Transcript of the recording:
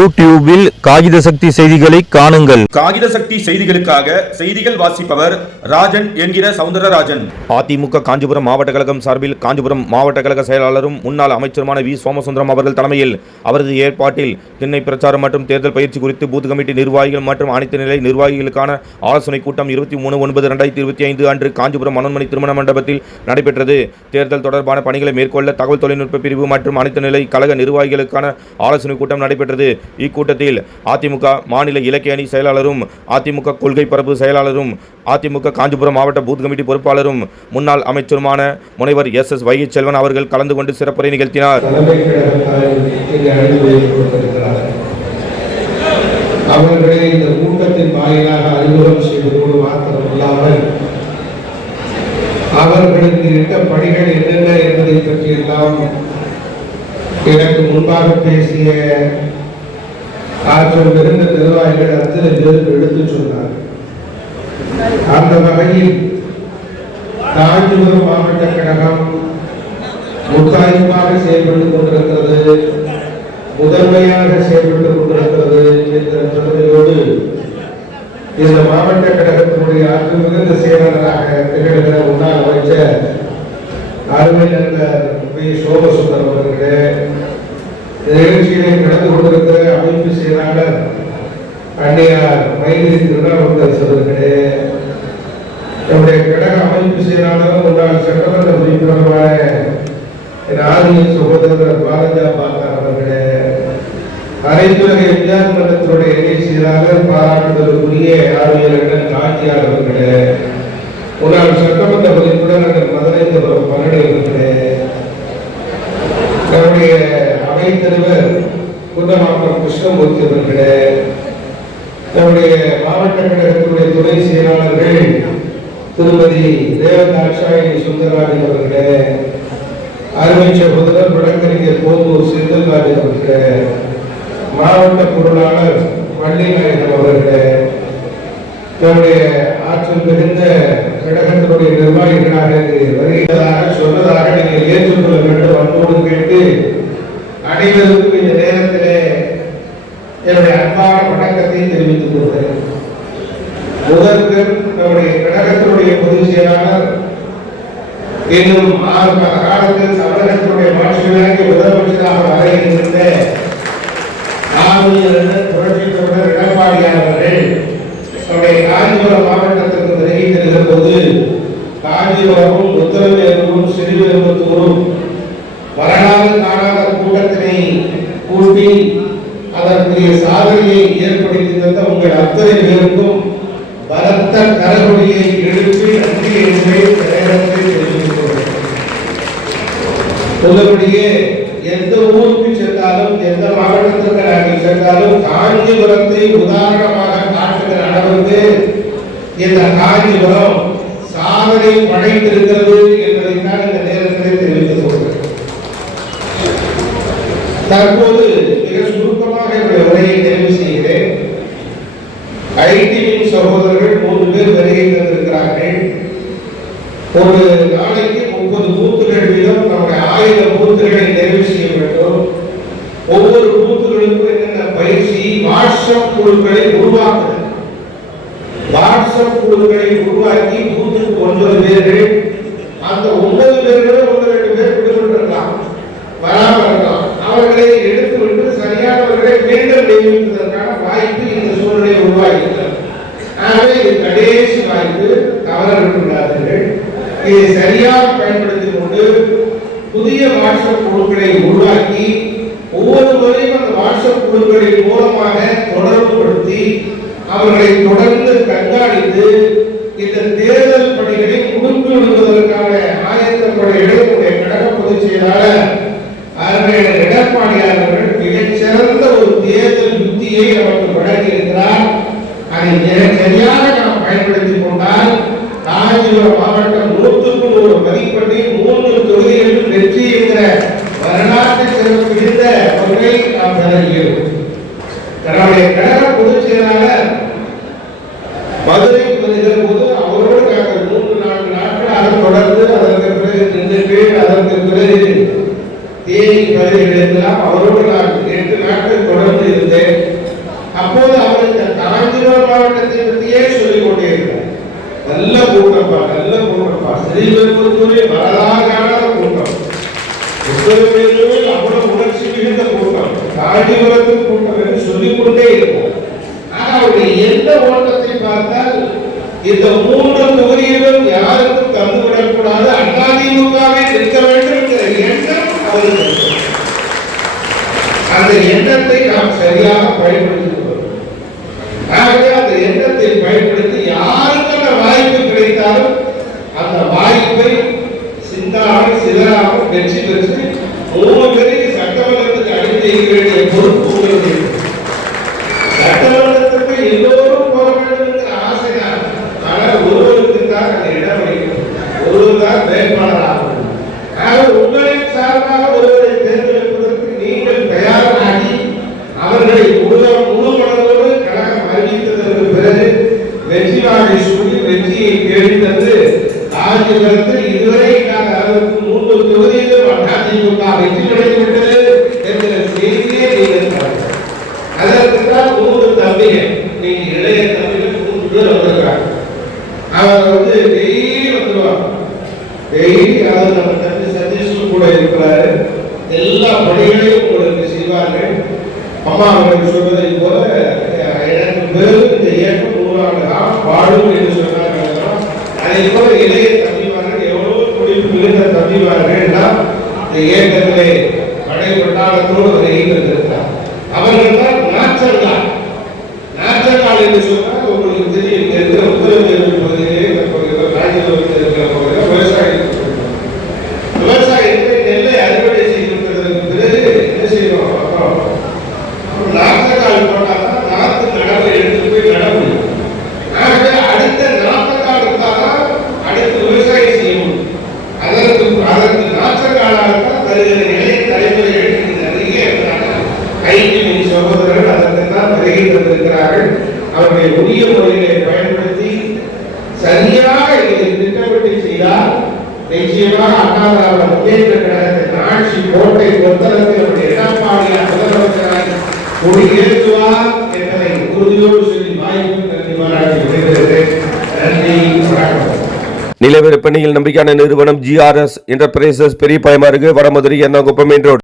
யூடியூபில் காகித சக்தி செய்திகளை காணுங்கள். காகித சக்தி செய்திகளுக்காக செய்திகள் வாசிப்பவர் ராஜன் என்கிற சவுந்தரராஜன். அதிமுக காஞ்சிபுரம் மாவட்ட கழகம் சார்பில் காஞ்சிபுரம் மாவட்ட கழக செயலாளரும் முன்னாள் அமைச்சருமான வி. சோமசுந்தரம் அவர்கள் தலைமையில் அவரது ஏற்பாட்டில் திண்ணை பிரச்சாரம் மற்றும் தேர்தல் பயிற்சி குறித்து பூத் கமிட்டி நிர்வாகிகள் மற்றும் அனைத்து நிலை நிர்வாகிகளுக்கான ஆலோசனை கூட்டம் இருபத்தி மூணு ஒன்பது ரெண்டாயிரத்தி இருபத்தி ஐந்து அன்று காஞ்சிபுரம் மனோன்மணி திருமண மண்டபத்தில் நடைபெற்றது. தேர்தல் தொடர்பான பணிகளை மேற்கொள்ள தகவல் தொழில்நுட்ப பிரிவு மற்றும் அனைத்து நிலை கழக நிர்வாகிகளுக்கான ஆலோசனை கூட்டம் நடைபெற்றது. இக்கூட்டத்தில் அதிமுக மாநில இலக்கிய அணி செயலாளரும் அதிமுக கொள்கை பரப்பு செயலாளரும் அதிமுக காஞ்சிபுரம் மாவட்ட பூத் கமிட்டி பொறுப்பாளரும் முன்னாள் அமைச்சருமான முனைவர் எஸ் எஸ் வைகை செல்வன் அவர்கள் கலந்து கொண்டு சிறப்புரை நிகழ்த்தினார். அவர்களை இந்த கூட்டத்தின் வாயிலாக அறிமுகம் செய்வதோடு மாத்திரம் இல்லாமல் அவர்களுக்கு இட்ட பணிகள் என்னென்ன என்பதை பற்றியெல்லாம் எனக்கு முன்பாக பேசிய ஆற்றல் மிகுந்த திருவாய்கள் அத்தனை பேருக்கு எடுத்து சொன்னார் அந்த வகையில் காஞ்சிபுரம் மாவட்ட கழகம் முத்தாய்ப்பாக செயல்பட்டுக் கொண்டிருக்கிறது முதன்மையாக செயல்பட்டுக் கொண்டிருக்கிறது என்ற பெருமையோடு இந்த மாவட்ட கழகத்தினுடைய ஆற்று மிகுந்த செயலாளராக திகழ்கிற முன்னாள் அமைச்சர் அருமை நண்பர் பி சோமசுந்தரம் அவர்களே இந்த நிகழ்ச்சியிலே நடந்து கொண்டிருக்கிற செயலாளர் அன்னையார் மயிலிரி திருநாவுக்கரசு அவர்களே நம்முடைய கழக அமைப்பு செயலாளரும் முன்னாள் சட்டமன்ற உறுப்பினருமான என் சகோதரர் பாரதியா பாக்கர் அவர்களே அனைத்துலக எம்ஜிஆர் மன்றத்தினுடைய இணை செயலாளர் பாராட்டுதலுக்குரிய ஆர்வலர் அண்ணன் காஞ்சியார் அவர்களே முன்னாள் சட்டமன்ற உறுப்பினர் மதுரை மதுரைந்தபுரம் பழனி அவர்களே நம்முடைய அவைத்தலைவர் கிருஷ்ணமூர்த்தி அவர்களே நம்முடைய மாவட்ட கழகத்துடைய துணை செயலாளர்கள் திருமதி தேவதாட்சாயணி சுந்தரராஜன் அவர்களே அருமை சகோதரர் வழக்கறிஞர் போந்தூர் செந்தில்ராஜன் அவர்களே மாவட்ட பொருளாளர் வள்ளிநாயகன் அவர்களே நம்முடைய ஆற்றல் மிகுந்த கழகத்தினுடைய நிர்வாகிகளாக வருகிறதாக சொன்னதாக நீங்கள் ஏற்றுக்கொள்ள வேண்டும். அன்போடு கேட்டு அனைவருக்கும் இந்த நேரம் என்னுடைய அன்பான வணக்கத்தை தெரிவித்துக் கொள்கிறேன். நம்முடைய கழகத்தினுடைய பொதுச் செயலாளர் இன்னும் ஆறு மாத காலத்தில் தமிழகத்தினுடைய மாநிலங்களுக்கு முதலமைச்சராக வர இருக்கின்ற புரட்சி தலைவர் எடப்பாடியார் அவர்கள் நம்முடைய காஞ்சிபுரம் மாவட்டத்திற்கு வருகை தருகிற போது காஞ்சிபுரமும் உத்தரவேலூரும் வரலாறு காணாத கூட்டத்தினை கூட்டி அதற்குரிய சாதனையை ஏற்படுத்தி தந்த உங்கள் அத்தனை பேருக்கும் பலத்த கரகொடியை எழுப்பி நன்றி என்பதை நேரத்தில் உள்ளபடியே எந்த ஊருக்கு சென்றாலும் எந்த மாவட்டத்திற்கு நாங்கள் சென்றாலும் காஞ்சிபுரத்தை உதாரணமாக காட்டுகிற அளவுக்கு இந்த காஞ்சிபுரம் சாதனை படைத்திருக்கிறது என்பதை தான் இந்த நேரத்தில் தெரிவித்துக் கொள்கிறேன் தற்போது மிக சுருக்கமாக உரையை நிறைவு செய்கிறேன் ஐடியின் சகோதரர்கள் மூன்று பேர் வருகை தந்திருக்கிறார்கள். ஒரு நாளைக்கு முப்பது பூத்துகள் வீதம் நம்முடைய ஆயிரம் பூத்துகளை நிறைவு செய்ய வேண்டும் ஒவ்வொரு பூத்துகளுக்கும் என்னென்ன பயிற்சி வாட்ஸ்அப் குழுக்களை உருவாக்குதல் வாட்ஸ்அப் குழுக்களை உருவாக்கி பூத்துக்கு ஒன்பது பேர்கள் அந்த ஒன்பது பேர்களும் ஒன்று ரெண்டு பேர் விடுபட்டிருக்கலாம் வராமல் இருக்கலாம் அவர்களை எடுத்துவிட்டு சரியானவர்களை மீண்டும் நியமிப்பதற்கான வாய்ப்பு இந்த சூழ்நிலை உருவாகிறது ஆகவே இது கடைசி வாய்ப்பு தவற விட்டுள்ளார்கள் இதை சரியாக பயன்படுத்திக் கொண்டு புதிய வாட்ஸ்அப் குழுக்களை உருவாக்கி ஒவ்வொரு முறையும் அந்த வாட்ஸ்அப் குழுக்களின் மூலமாக தொடர்புபடுத்தி அவர்களை தொடர்ந்து கண்காணித்து இந்த தேர்தல் பணிகளை முடுக்கி விடுவதற்கான ஆயத்த பணிகளை உடைய கழக பொதுச் செயலாளர் அருமையான எடப்பாடியார் அவர்கள் மிகச்சிறந்த ஒரு தேர்தல் யுக்தியை நமக்கு வழங்கியிருக்கிறார். அதை சரியான மதுரைக்கு வருகிற போது அவரோடு மூன்று நான்கு நாட்கள் அதன் தொடர்ந்து அதற்கு பிறகு நின்றுட்டு அதற்கு பிறகு தேனி பகுதிகளெல்லாம் அவரோடு நான் எட்டு நாட்கள் தொடர்ந்து இருந்தேன். அப்போது அவர் இந்த காஞ்சிபுரம் மாவட்டத்தை பற்றியே சொல்லிக் கொண்டிருந்தார் நல்ல கூட்டப்பா நல்ல கூட்டப்பா. ஸ்ரீபெரும்புத்தூரில் வரலாறு காணாத கூட்டம். உத்தரவேலூரில் அவ்வளவு உணர்ச்சி மிகுந்த கூட்டம். காஞ்சிபுரத்தின் கூட்டம் என்று சொல்லிக் கொண்டே இருப்போம். ஆனா எந்த ஓட்டத்தை பார்த்தால் இந்த மூன்று தொகுதியிலும் யாருக்கும் தந்துவிடக்கூடாது அதிமுகவே நிற்க வேண்டும் என்கிற எண்ணம் அவருக்கு அந்த எண்ணத்தை நாம் சரியாக பயன்படுத்திக் அதற்கு தான் மூன்று தம்பிகள். நீங்க இளைய தம்பிகள் மூன்று பேர் வந்திருக்காங்க அவங்க வந்து டெய்லி வந்துருவாங்க. டெய்லி அவர் நம்ம தம்பி சதீஷ் கூட இருக்கிறாரு. எல்லா பணிகளையும் உங்களுக்கு செய்வார்கள். அம்மா அவர்கள் சொல்வதை போல எனக்கு மேலும் இந்த இயக்கம் நூறாண்டு காலம் வாழும் என்று சொன்னார்கள் அதே போல இளைய தம்பிமார்கள் எவ்வளவு துடிப்பு மிகுந்த தம்பிமார்கள் எல்லாம் இந்த இயக்கத்திலே படை பட்டாளத்தோடு வருகின்றிருக்கிறார் அவர்கள் தான் நாச்சங்கால் என்று சொன்னால் உங்களுக்கு தெரியும். இங்க இருக்கிற உத்தரவு பகுதியிலே இந்த பகுதியில் ராஜ்யத்தில் இருக்கிற பகுதியில் விவசாயம் விவசாயத்தை நெல்லை அறுவடை பிறகு என்ன செய்வோம் அப்புறம் அப்புறம் நாற்றங்கால் போட்டால் தான் நாற்று நடவு எடுத்து போய் நட ஆகவே அடுத்த நாற்றங்காலுக்காக அடுத்து விவசாயம் செய்ய முடியும். அதற்கு அதற்கு நாற்றங்காலாகத்தான் வருகிற இளைய தலைமுறைகள் நிறைய ஐந்து சகோதரர்கள் அதற்கு தான் வருகை அவருடைய உரிய முறைகளை பயன்படுத்தி சரியாக இதை திட்டமிட்டு செய்தால் நிச்சயமாக அண்ணா முன்னேற்ற கழகத்தின் ஆட்சி கோட்டை கொத்தளத்தில் அவருடைய எடப்பாடியார் முதலமைச்சராக கொடியேற்றுவார் என்பதை உறுதியோடு சொல்லி வாய்ப்பு நன்றி பாராட்டி விடைபெறுகிறேன். நன்றி வணக்கம். நில விற்பனையில் நம்பிக்கையான நிறுவனம் ஜிஆர்எஸ் என்டர்பிரைசஸ் பெரிய பயமாருக்கு வடமதுரை எர்ணாகுப்பம் மெயின் ரோடு.